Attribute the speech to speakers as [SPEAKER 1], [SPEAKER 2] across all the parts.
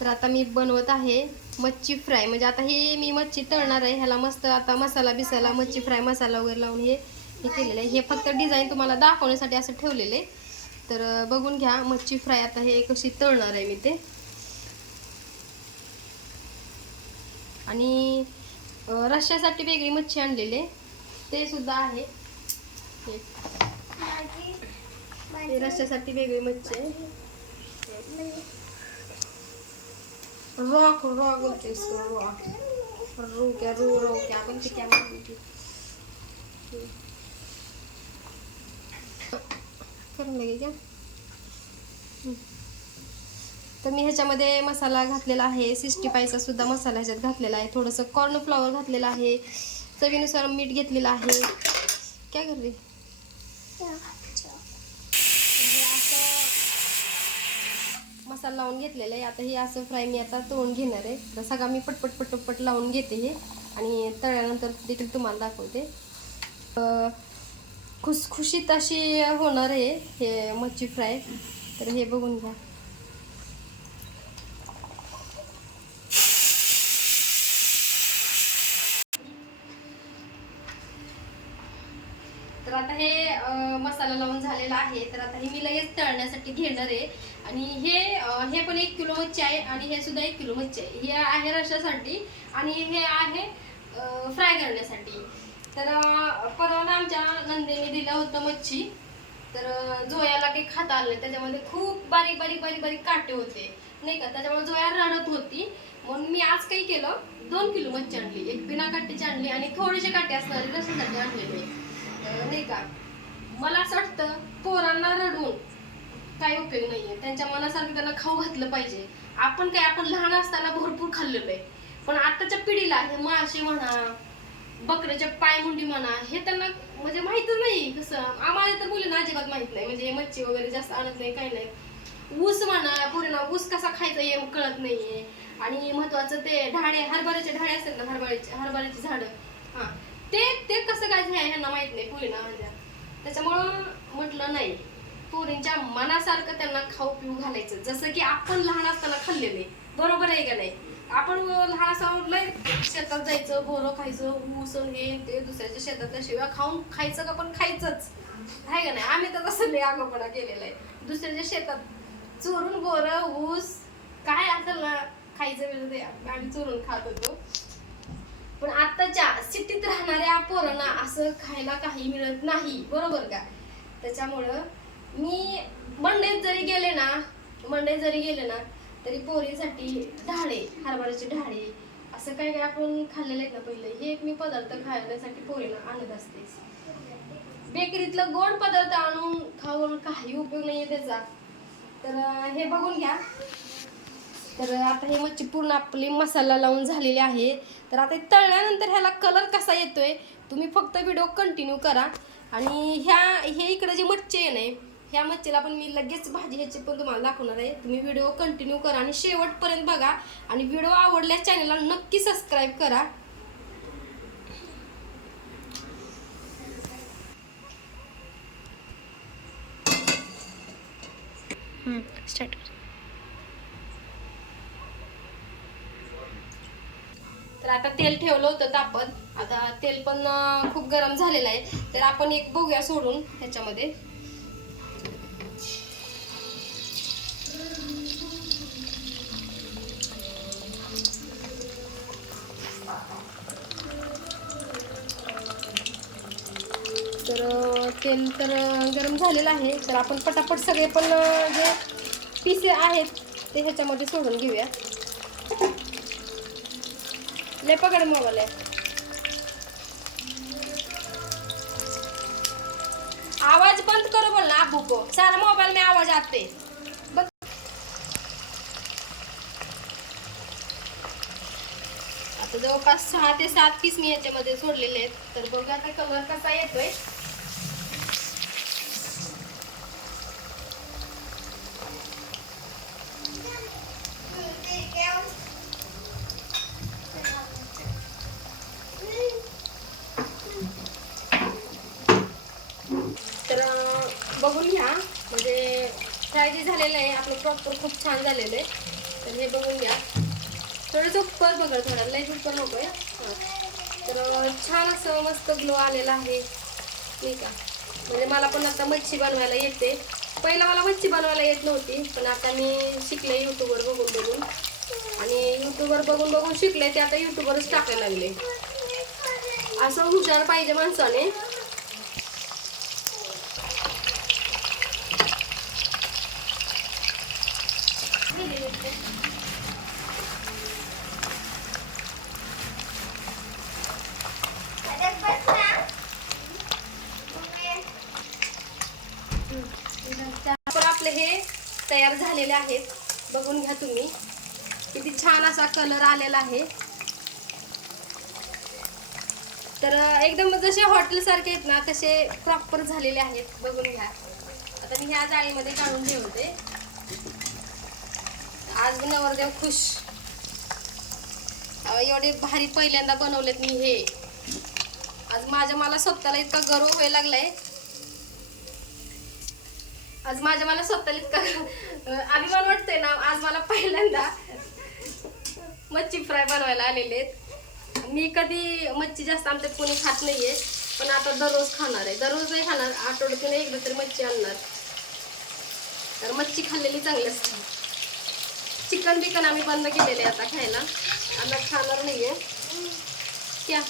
[SPEAKER 1] तर आता मी बनवत आहे मच्छी फ्राय. म्हणजे आता हे मी मच्छी तळणार आहे. ह्याला मस्त आता मसाला बिसाला मच्छी फ्राय मसाला वगैरे लावून हे हे केलेलं आहे. हे फक्त डिझाईन तुम्हाला दाखवण्यासाठी असं ठेवलेलं आहे. तर बघून घ्या मच्छी फ्राय आता हे कशी तळणार आहे मी ते. आणि रश्श्यासाठी वेगळी मच्छी आणलेली आहे. ते सुद्धा आहे. रश्श्यासाठी वेगळी मच्छी आहे. रॉक रॉक बोलते इसको रॉक रू क्या रू रो क्या बोलते क्या बोलते करून लगे क्या. तर मी ह्याच्यामध्ये मसाला घातलेला आहे. सिक्स्टी फायचा सुद्धा मसाला ह्याच्यात घातलेला आहे. थोडंसं कॉर्नफ्लॉवर घातलेलं आहे. चवीनुसार मीठ घेतलेलं आहे. काय करते हे असं मसाला लावून घेतलेला आहे. आता हे असं फ्राय मी आता तळून घेणार आहे. तर सगळा मी पटपट पटपट लावून घेते हे. आणि तळल्यानंतर देखील तुम्हाला दाखवते. खुसखुशीत अशी होणार आहे हे मच्छी फ्राय तर हे बघून घ्या. तर आता हे मसाला लावून झालेला आहे. तर आता हे मी लगेच तळण्यासाठी घेणार आहे. आणि हे हे पण एक किलो मच्छी आहे आणि हे सुद्धा एक किलो मच्छी आहे. हे आहे रशासाठी आणि हे आहे फ्राय करण्यासाठी. तर अं, परवा ना आमच्या नंदेने दिलं होतं मच्छी. तर जोयाला काही खाता आलं त्याच्यामध्ये खूप बारीक बारीक बारीक बारीक काटे होते. नाही का? त्याच्यामुळे जोया रडत होती. म्हणून मी आज काही केलं. दोन किलो मच्छी आणली. एक बिना काट्याची आणली आणि थोडेसे काटे असणारे रशासाठी आणलेले. नाही का? मला असं वाटतं पोरांना रडून काही उपयोग नाहीये. त्यांच्या मनासारखं त्यांना खाऊ घातलं पाहिजे. आपण काय आपण लहान असताना भरपूर खाल्लेलं आहे. पण आताच्या पिढीला हे मासे म्हणा बकऱ्याच्या पायमुंडी म्हणा हे त्यांना म्हणजे माहितच नाही कसं. आम्हाला तर मुलींना अजिबात माहीत नाही. म्हणजे मच्छी वगैरे जास्त आणत नाही काही नाही. ऊस म्हणा पूर्ण ऊस कसा खायचा हे कळत नाहीये. आणि महत्वाचं ते ढाळे हरभऱ्याचे ढाळे असतात ना हरभऱ्याचे हरभऱ्याची झाडं. हां. ते ते कसं काय ह्यांना माहीत नाही पुलीना म्हणजे. त्याच्यामुळं म्हटलं नाही. पोरींच्या मनासारखं त्यांना खाऊ पिऊ घालायचं. जसं की आपण लहान असताना खाल्लेले. बरोबर आहे का नाही? आपण लहान असताना शेतात जायचं बोरं खायचं ऊस हे ते दुसऱ्याच्या शेतातल्या शिव्या खाऊन खायचं का पण खायचंच. आहे का नाही? आम्ही तर तसं लय आगोपणा केलेला आहे. दुसऱ्याच्या शेतात चोरून बोरं ऊस काय असेल ना खायचं वेळ ते आम्ही चोरून खात होतो. पण आत्ताच्या सिटीत राहणाऱ्या पोरांना असं खायला काही मिळत नाही. बरोबर का? त्याच्यामुळं मी मंडईत जरी गेले ना मंडईत जरी गेले ना तरी पोरीसाठी ढाळे हरभऱ्याचे ढाळे असं काय काय आपण खाल्लेलं आहेत ना पहिले हे एक मी पदार्थ खाण्यासाठी पोरीला आणत असते. बेकरीतलं गोड पदार्थ आणून खाऊन काही उपयोग नाही त्याचा. तर हे बघून घ्या. तर आता हे मच्छी पूर्ण आपली मसाला लावून झालेली आहे. तर आता तळल्यानंतर ह्याला कलर कसा येतोय तुम्ही फक्त व्हिडिओ कंटिन्यू करा. आणि ह्या हे इकडे जी मच्छी आहे ना ह्या मच्छीला पण मी लगेच भाजी ह्याची पण तुम्हाला दाखवणार आहे. तुम्ही व्हिडिओ कंटिन्यू करा आणि शेवटपर्यंत बघा. आणि व्हिडिओ आवडल्या चॅनलला नक्की सबस्क्राईब करा.
[SPEAKER 2] स्टार्ट
[SPEAKER 1] तर आता तेल ठेवलं होतं तापत आता तेल पण खूप गरम झालेलं आहे. तर आपण एक बघूया सोडून ह्याच्यामध्ये. तर तेल तर गरम झालेलं आहे. तर आपण पटापट सगळे पण जे पिसे आहेत ते ह्याच्यामध्ये सोडून घेऊया. ले पकड़ मोबाईल आवाज बंद करू बोलना ना को सारा मोबाईल में आवाज आते. बंद. आता जवळपास सहा ते सात पीस मी याच्यामध्ये सोडलेले आहेत. तर बघा आता कलर कसा येतोय. तर बघून घ्या. म्हणजे फ्राय जे झालेलं आहे आपलं प्रॉपर खूप छान झालेलं आहे. तर हे बघून घ्या. थोडंसं उप्पर बघा थोडा लई उप्पर नको आहे. तर छान असं मस्त ग्लो आलेला आहे. ठीक आहे. म्हणजे मला पण आता मच्छी बनवायला येते. पहिला मला मच्छी बनवायला येत नव्हती पण आता मी शिकले यूट्यूबवर बघून बघून. आणि यूट्यूबवर बघून बघून शिकले ते आता यूट्यूबवरच टाकायला लागले. असं हुशार पाहिजे माणसाने. पण आपले हे तयार झालेले आहेत. बघून घ्या तुम्ही. किती छान असा कलर आलेला आहे. तर एकदम जसे हॉटेलसारखे आहेत ना तसे प्रॉपर झालेले आहेत. बघून घ्या. आता मी ह्या जाळीमध्ये काढून ठेवते. आज नवरदेव खुश. एवढे भारी पहिल्यांदा बनवलेत मी हे. आज माझ्या मला स्वतःला इतका गर्व व्हायला लागलाय. आज माझ्या मला स्वतःला इतका अभिमान वाटतोय ना आज मला पहिल्यांदा मच्छी फ्राय बनवायला आलेले आहेत. मी कधी मच्छी जास्त आमच्या कोणी खात नाहीये पण आता दररोज खाणार आहे. दररोज नाही खाणार आठवड्यातून एकदा तरी मच्छी आणणार. तर मच्छी खाल्लेली चांगली असते. चिकन बिकन आम्ही बंद केलेले आहे आता खायला. आम्ही खाणार नाहीये. क्या?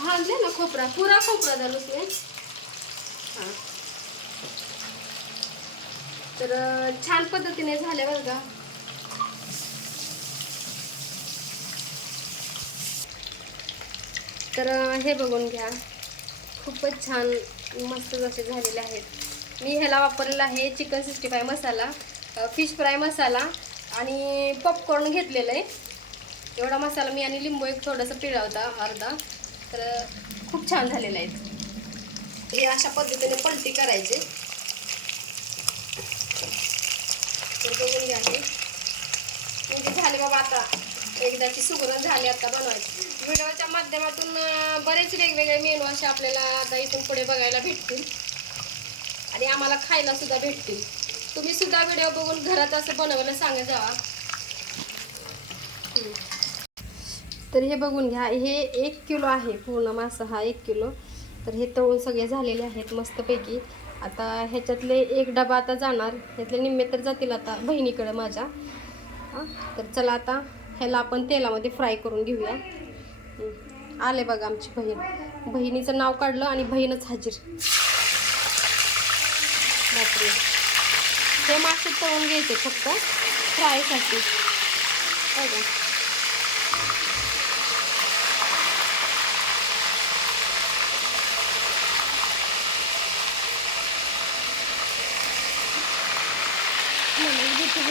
[SPEAKER 1] हा ना खोबरा. पुरा खोबरा झालं उसने. हां. तर छान पद्धतीने झाले बरं का. तर हे बघून घ्या. खूपच छान मस्त जसे झालेले आहेत. मी ह्याला वापरलेला आहे chicken sixty five masala fish fry masala आणि पॉपकॉर्न घेतलेलं आहे. एवढा मसाला मी आणि लिंबू एक थोडंसं पिळा होता अर्धा. तर खूप छान झालेलं आहेत हे अशा पद्धतीने पलटी करायचे. तर बघून घ्या म्हणजे झाले बाबा आता. एकदाची सुगरण झाली आता बनवायची. व्हिडिओच्या माध्यमातून बरेच वेगवेगळे मेनू असे आपल्याला आता इथून पुढे बघायला भेटतील. आणि आम्हाला खायला सुद्धा भेटतील. तुम्ही सुद्धा व्हिडिओ बघून घरात असं बनवायला सांगा जावा. तर हे बघून घ्या हे एक किलो आहे पूर्ण मासा हा एक किलो. तर हे तळून सगळे झालेले आहेत मस्तपैकी. आता ह्याच्यातले एक डबा आता जाणार. ह्यातले निम्मे तर जातील आता बहिणीकडं माझ्या. हां तर चला आता ह्याला आपण तेलामध्ये फ्राय करून घेऊया. आले बघा आमची बहीण. बहिणीचं नाव काढलं आणि बहीणच हजीर. बापरे. हे मासे तळून घ्यायचे फक्त फ्रायसाठी हो